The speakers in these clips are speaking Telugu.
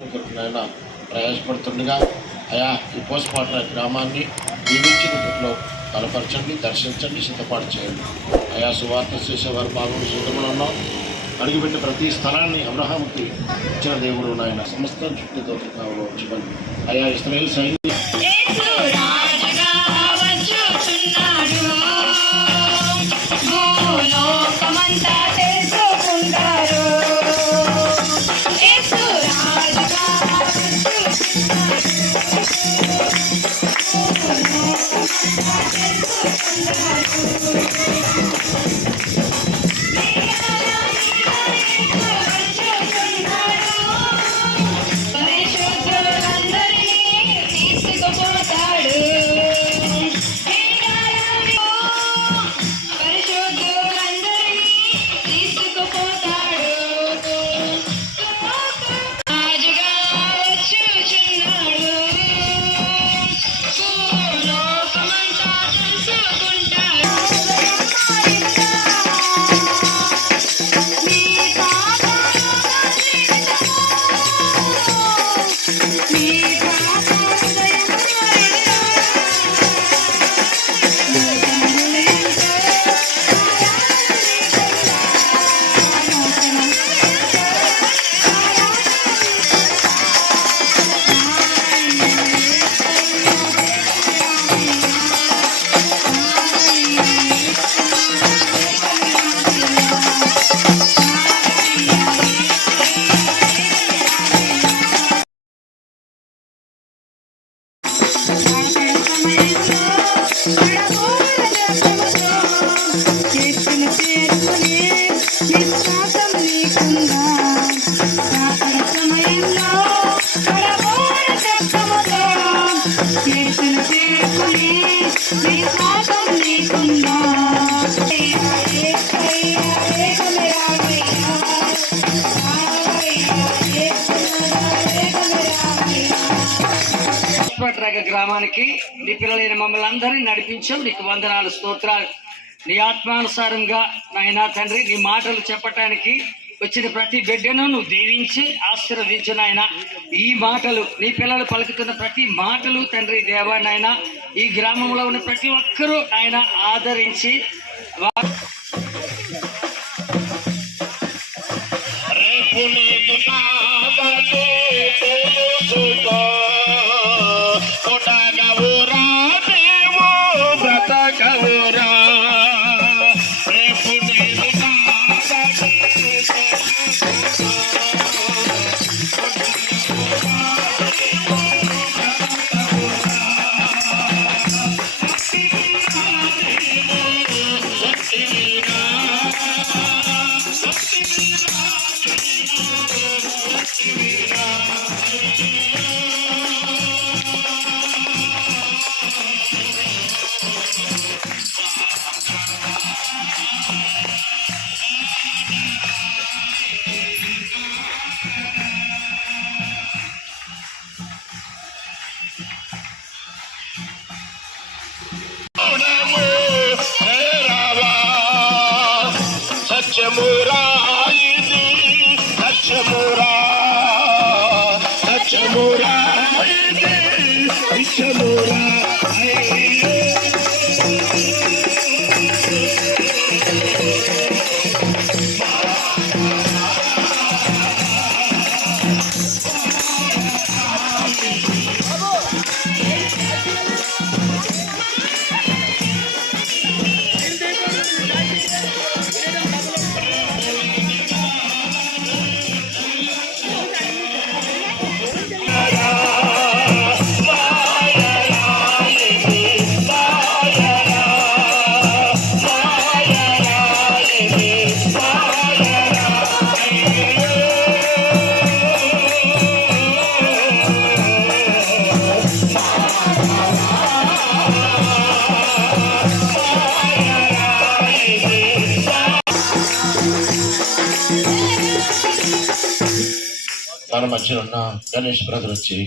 ఆయన ప్రయాసపడుతుండగా అయా ఈ పోస్ట్మార్టం గ్రామాన్ని దీవించిన ఇంట్లో బలపరచండి దర్శించండి సిద్ధపాటు చేయండి. అయా సువార్త చేసేవారు బాగుండి సిద్ధంలో ఉన్నాం. అడుగుపెట్టిన ప్రతి స్థలాన్ని అబ్రహాంకి ఇచ్చిన దేవుడు నాయన సమస్త చుట్టూతో కావలో ఉంచమని. అయా ఇస్రాయేల్ సైన్యం ఆత్మానుసారంగా నాయన తండ్రి నీ మాటలు చెప్పటానికి వచ్చిన ప్రతి బిడ్డను నువ్వు దీవించి ఆశీర్వదించు నాయన. ఈ మాటలు నీ పిల్లలు పలుకుతున్న ప్రతి మాటలు తండ్రి దేవా నాయన. ఈ గ్రామంలో ఉన్న ప్రతి ఒక్కరూ ఆయన ఆదరించి రేపు మధ్య ఉన్న గణేష్ బ్రదర్ వచ్చి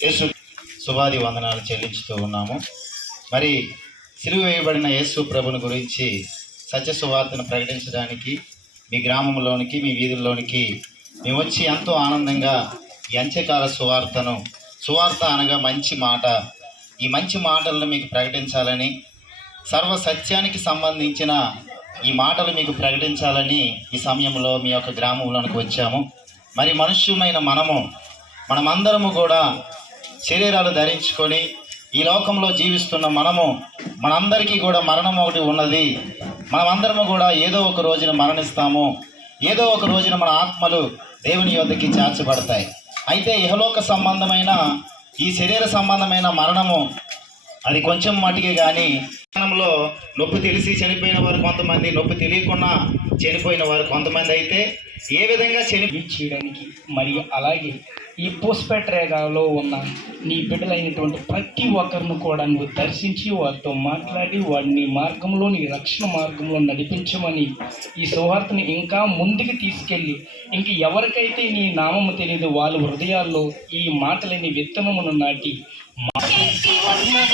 యేసు శుభాది వందనాలు చెల్లించుతూ ఉన్నాము. మరి సిలువ వేయబడిన యేసు ప్రభుని గురించి సత్య సువార్తను ప్రకటించడానికి మీ గ్రామంలోనికి మీ వీధుల్లోనికి మేము వచ్చి ఎంతో ఆనందంగా ఈ అంత్యకాల సువార్తను సువార్త అనగా మంచి మాట. ఈ మంచి మాటలను మీకు ప్రకటించాలని సర్వ సత్యానికి సంబంధించిన ఈ మాటలు మీకు ప్రకటించాలని ఈ సమయంలో మీ యొక్క గ్రామంలోనికి వచ్చాము. మరి మనుష్యమైన మనము మనమందరము కూడా శరీరాలు ధరించుకొని ఈ లోకంలో జీవిస్తున్న మనము మనందరికీ కూడా మరణం ఒకటి ఉన్నది. మనమందరము కూడా ఏదో ఒక రోజున మరణిస్తాము. ఏదో ఒక రోజున మన ఆత్మలు దేవుని యొద్దకి చేర్చబడతాయి అయితే ఇహలోక సంబంధమైన ఈ శరీర సంబంధమైన మరణము అది కొంచెం మటుకే కానీ మరణంలో నొప్పి తెలిసి చనిపోయిన వారు కొంతమంది నొప్పి తెలియకుండా చనిపోయిన వారు కొంతమంది అయితే ఏ విధంగా చేయడానికి మరియు అలాగే ఈ పోస్పేట్ రేగాలో ఉన్న నీ బిడ్డలైనటువంటి ప్రతి ఒక్కరిని కూడా నువ్వు దర్శించి వారితో మాట్లాడి వాడిని మార్గంలో నీ రక్షణ మార్గంలో నడిపించమని ఈ సువార్తని ఇంకా ముందుకు తీసుకెళ్ళి ఇంక ఎవరికైతే నీ నామము తెలియదు వాళ్ళ హృదయాల్లో ఈ మాటలని విత్తనమును నాటి మనకున్న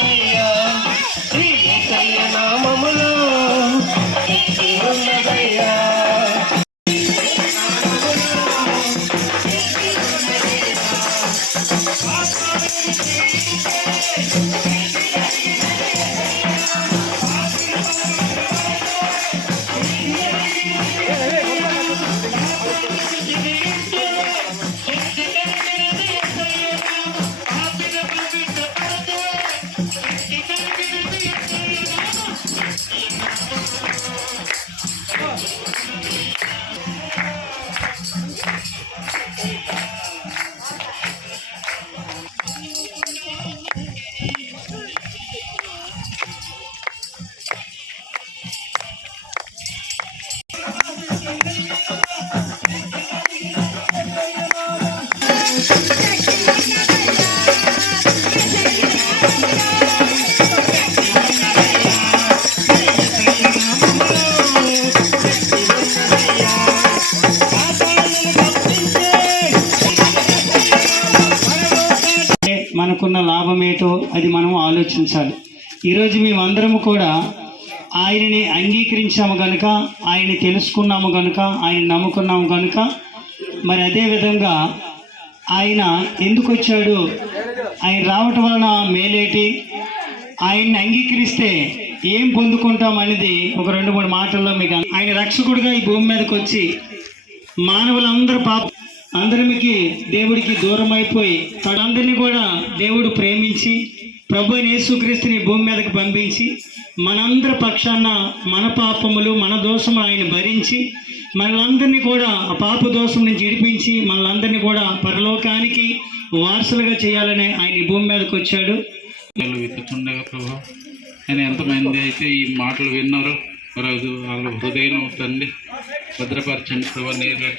అది మనం ఆలోచించాలి. ఈరోజు మేమందరము కూడా ఆయనని అంగీకరించాము కనుక ఆయన్ని తెలుసుకున్నాము కనుక ఆయన నమ్ముకున్నాము కనుక మరి అదే విధంగా ఆయన ఎందుకు వచ్చాడు? ఆయన రావటం వలన మేలేటి? ఆయన్ని అంగీకరిస్తే ఏం పొందుకుంటాం అనేది ఒక రెండు మూడు మాటల్లో మీకు ఆయన రక్షకుడిగా ఈ భూమి మీదకి వచ్చి మానవులందరూ పాప అందరికి దేవుడికి దూరం అయిపోయి తనందరినీ కూడా దేవుడు ప్రేమించి ప్రభు యేసుక్రీస్తుని భూమి మీదకి పంపించి మనందరి పక్షాన మన పాపములు మన దోషములు ఆయన భరించి మనలందరినీ కూడా ఆ పాప దోషం నుంచి ఇడిపించి మనలందరినీ కూడా పరలోకానికి వారసులుగా చేయాలని ఆయన ఈ భూమి మీదకి వచ్చాడు. పిల్లలు ప్రభు ఆయన ఎంతమంది అయితే ఈ మాటలు విన్నారో మరి అది వాళ్ళ హృదయం తండ్రి భద్రపరచండి ప్రభు నీరు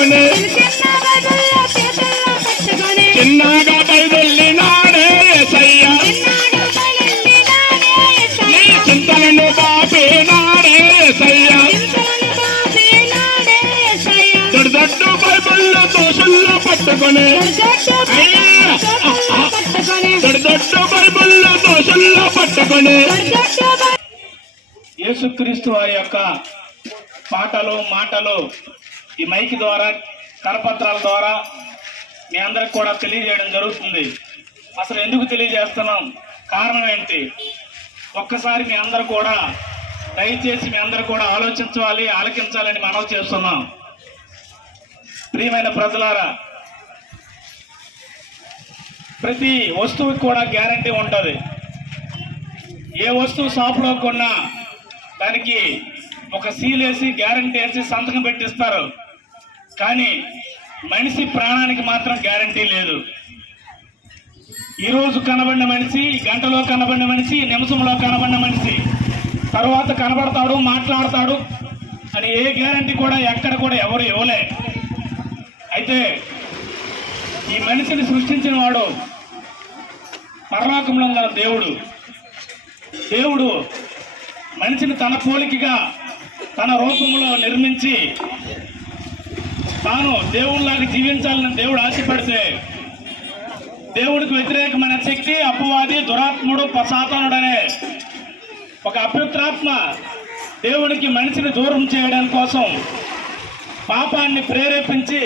పట్టుకొని. చిన్నగా బైబిల్ని నాడే ఎసయ్యా నీ చింతలను బాపే నాడే ఎసయ్యా దొడ్డు దొడ్డు దోషుల్లో పట్టుకొని. దొడ్డు దొడ్డు దోషుల్లో పట్టుకొని. యేసుక్రీస్తు వారి యొక్క పాటలు మాటలు ఈ మైక్ ద్వారా కరపత్రాల ద్వారా మీ అందరికి కూడా తెలియజేయడం జరుగుతుంది. అసలు ఎందుకు తెలియజేస్తున్నాం? కారణం ఏంటి? ఒక్కసారి మీ అందరు కూడా దయచేసి మీ అందరు కూడా ఆలోచించాలి ఆలకించాలని మనవి చేస్తున్నాం. ప్రియమైన ప్రజలారా ప్రతి వస్తువుకి కూడా గ్యారంటీ ఉంటుంది. ఏ వస్తువు షాప్లో కొన్నా దానికి ఒక సీల్ వేసి గ్యారంటీ వేసి సంతకం పెట్టిస్తారు. కానీ మనిషి ప్రాణానికి మాత్రం గ్యారంటీ లేదు. ఈరోజు కనబడిన మనిషి గంటలో కనబడిన మనిషి నిమిషంలో కనబడిన మనిషి తర్వాత కనబడతాడు మాట్లాడతాడు అని ఏ గ్యారంటీ కూడా ఎక్కడ కూడా ఎవరు ఇవ్వలే. అయితే ఈ మనిషిని సృష్టించిన వాడు పరలోకంలో గల దేవుడు. దేవుడు మనిషిని తన పోలికగా తన రూపంలో నిర్మించి తాను దేవుడిలాగా జీవించాలని దేవుడు ఆశపడితే దేవుడికి వ్యతిరేకమైన శక్తి అపవాది దురాత్ముడు పసాతనుడు అనే ఒక అపవిత్రాత్మ దేవునికి మనిషిని దూరం చేయడం కోసం పాపాన్ని ప్రేరేపించి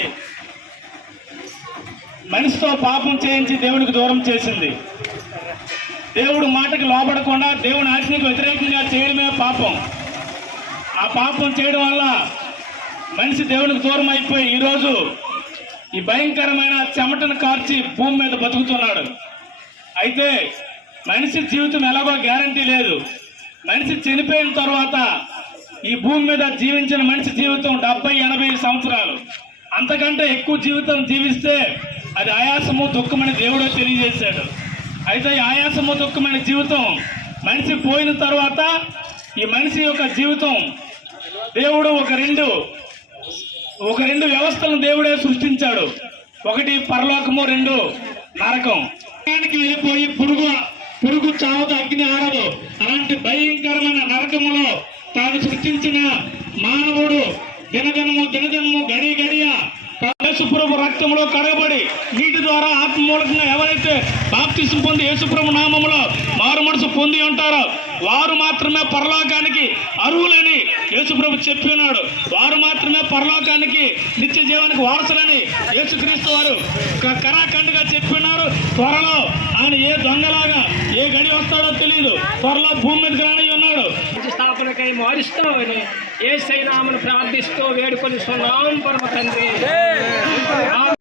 మనిషితో పాపం చేయించి దేవునికి దూరం చేసింది. దేవుడు మాటకి లోపడకుండా దేవుని ఆజ్ఞకు వ్యతిరేకంగా చేయడమే పాపం. ఆ పాపం చేయడం వల్ల మనిషి దేవునికి దూరం అయిపోయి ఈరోజు ఈ భయంకరమైన చెమటను కార్చి భూమి మీద బతుకుతున్నాడు. అయితే మనిషి జీవితం ఎలాగో గ్యారంటీ లేదు. మనిషి చనిపోయిన తర్వాత ఈ భూమి మీద జీవించిన మనిషి జీవితం డెబ్బై ఎనభై సంవత్సరాలు. అంతకంటే ఎక్కువ జీవితం జీవిస్తే అది ఆయాసము దుఃఖమని దేవుడే తెలియజేశాడు. అయితే ఈ ఆయాసము దుఃఖమైన జీవితం మనిషి పోయిన తర్వాత ఈ మనిషి యొక్క జీవితం దేవుడు ఒక రెండు ఒక రెండు వ్యవస్థలను దేవుడే సృష్టించాడు. ఒకటి పరలోకము రెండు నరకం. వెళ్ళిపోయి పురుగు పురుగు చావదు అగ్ని ఆడదు అలాంటి భయంకరమైన నరకములో తాను సృష్టించిన మానవుడు దినదినము దినదినము గడి గడియ యేసుప్రభు రక్తంలో కడగబడి నీటి ద్వారా ఆత్మమూలకంగా ఎవరైతే బాప్తిసం పొంది యేసుప్రభు నామములో మారు మనసు పొంది ఉంటారో వారు మాత్రమే పరలోకానికి అర్హులని యేసుప్రభు చెప్పి ఉన్నాడు. వారు మాత్రమే పరలోకానికి నిత్య జీవానికి వారసులని యేసుక్రీస్తు వారు క- కరాఖండ్గా చెప్పి ఉన్నారు. త్వరలో ఆయన ఏ దొంగలాగా ఏ గడి వస్తాడో తెలియదు త్వరలో భూమి మీద రాని ఉన్నాడు. స్థాపనకై మారుస్తామని ఏ సైనామను ప్రార్థిస్తూ వేడుకొని స్వనాం పరమ తండ్రి. Amém.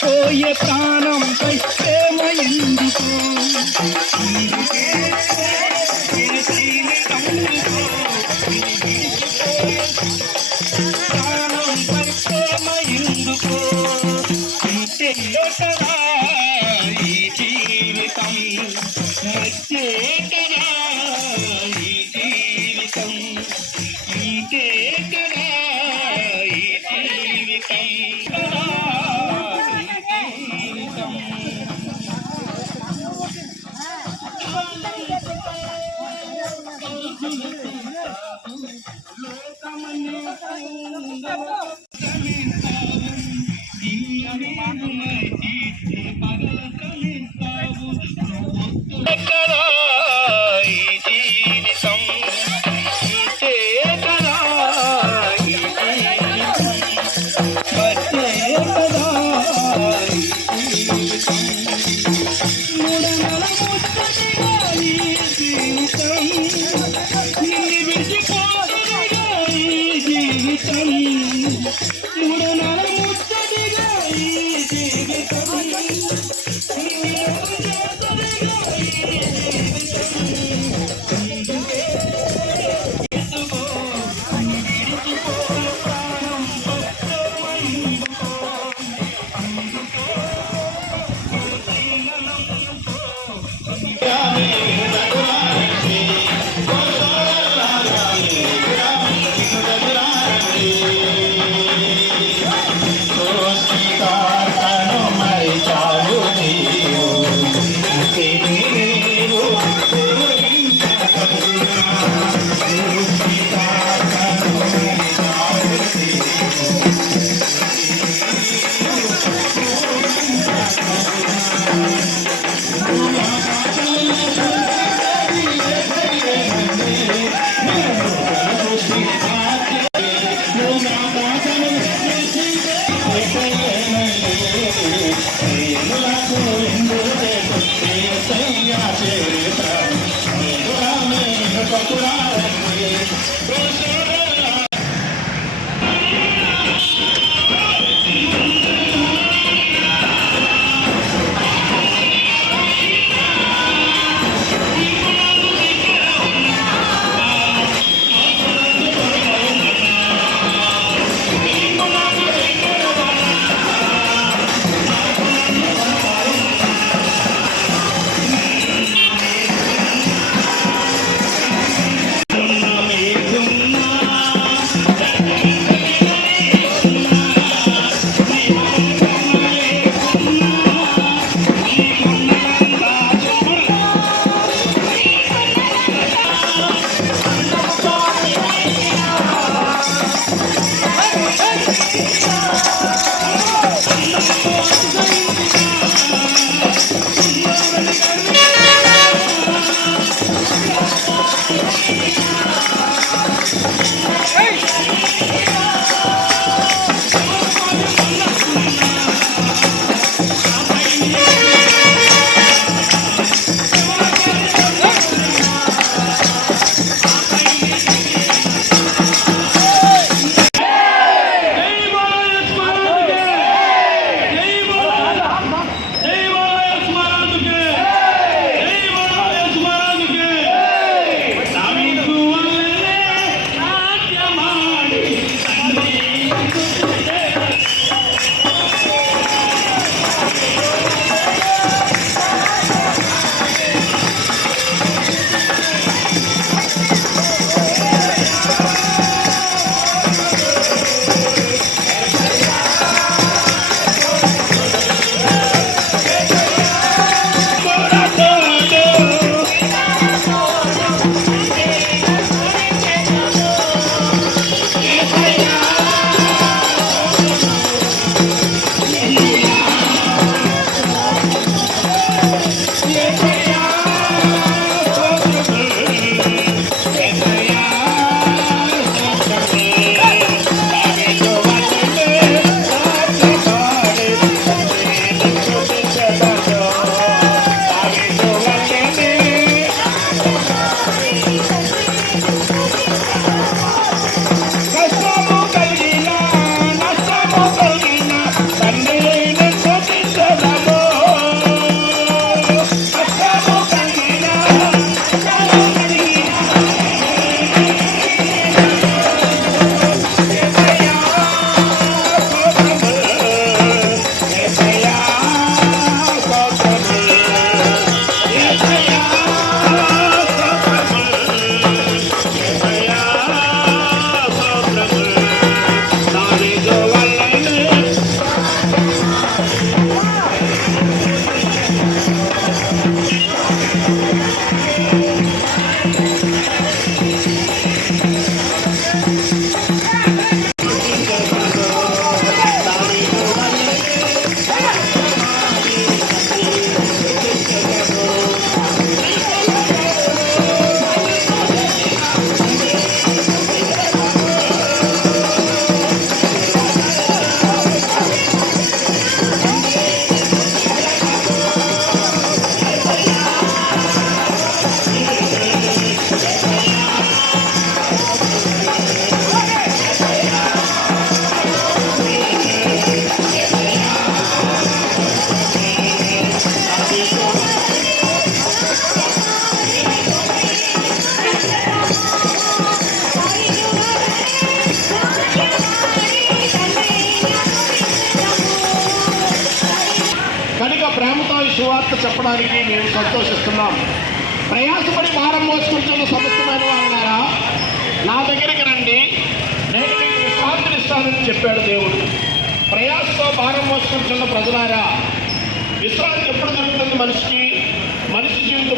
போய பிராணம் கை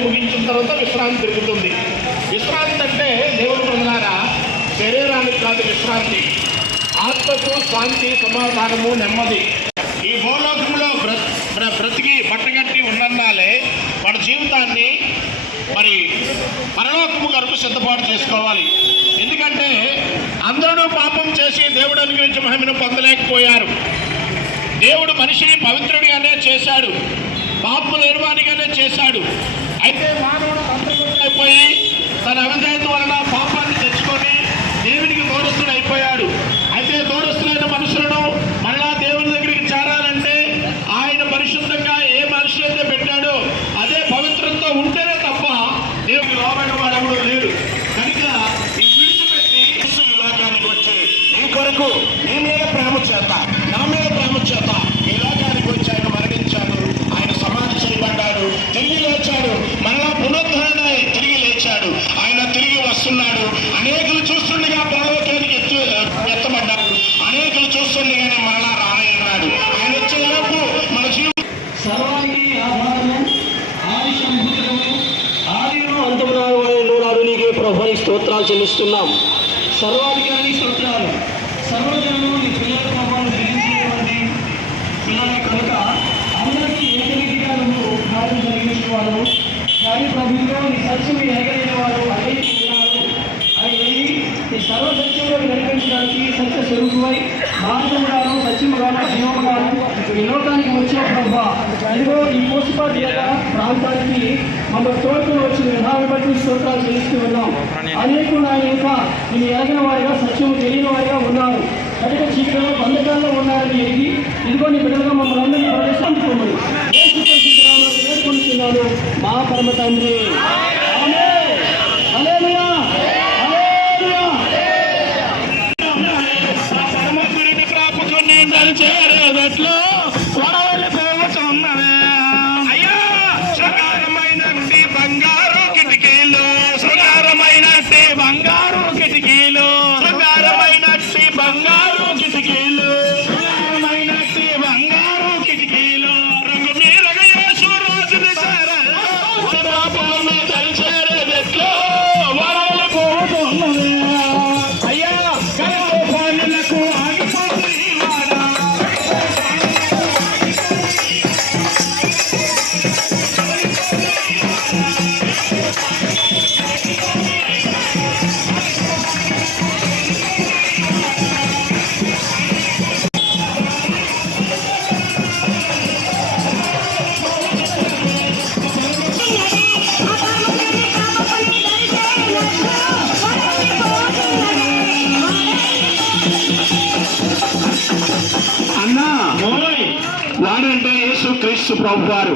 ముగించిన తర్వాత విశ్రాంతి దొరుకుతుంది. విశ్రాంతి అంటే దేవుడు ప్రధాన శరీరానికి కాదు విశ్రాంతి. ఆత్మకు శాంతి సమాధానము నెమ్మది. ఈ భూలోకంలో బ్రతికి బట్టగట్టి ఉండాలే మన జీవితాన్ని మరి పరలోకము కొరకు సిద్ధపాటు చేసుకోవాలి. ఎందుకంటే అందరూ పాపం చేసి దేవుడు అనుగ్రహించి మహిమను పొందలేకపోయారు. దేవుడు మనిషిని పవిత్రుడిగానే చేశాడు. పాపు నిర్మాణిగానే చేశాడు. అయితే మానవుడు మంత్రగొట్టైపోయి తన అవిధేయత వలన పాపాన్ని వినోదానికి వచ్చే ప్రభా ఇదిగో ఈ కోసిపాటి ప్రాంతానికి మన తోడుకుని వచ్చిన విధానం బట్టి స్తోత్రాలు చేస్తూ ఉన్నాం. అనేకులు ఆయన ఇంకా ఇది ఎరగిన వారిగా సత్యం తెలియని వారిగా ఉన్నారు. అనేక చీకటిలో బంధకాల్లో ఉన్నారని ఎరిగి ఇదిగో నీ బిడ్డలుగా మమ్మల్ని అందరినీ ప్రవేశించుకోమని వేసుకొని మా పరమ తండ్రి బాబు గారు.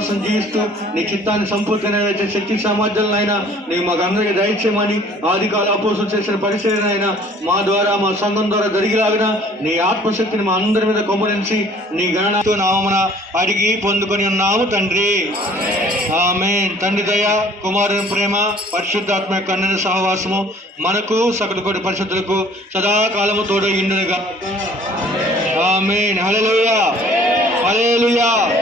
కోసం జీవిస్తూ నీ చిత్తాన్ని సంపూర్తి నెరవేర్చే శక్తి సామర్థ్యాలను ఆయన నీ మాకు అందరికీ దయచేయమని ఆదికాల అపోసం చేసిన పరిశీలన ఆయన మా ద్వారా మా సంఘం ద్వారా జరిగిలాగిన నీ ఆత్మశక్తిని మా అందరి మీద కొమ్మరించి నీ గణనతో నామన అడిగి పొందుకొని ఉన్నాము తండ్రి. ఆమె తండ్రి దయ కుమారుని ప్రేమ పరిశుద్ధాత్మ యొక్క అన్య సహవాసము మనకు సకల కోటి పరిశుద్ధులకు సదాకాలము తోడు ఇండునుగా ఆమెన్. హల్లెలూయా. హలే హల్లెలూయా.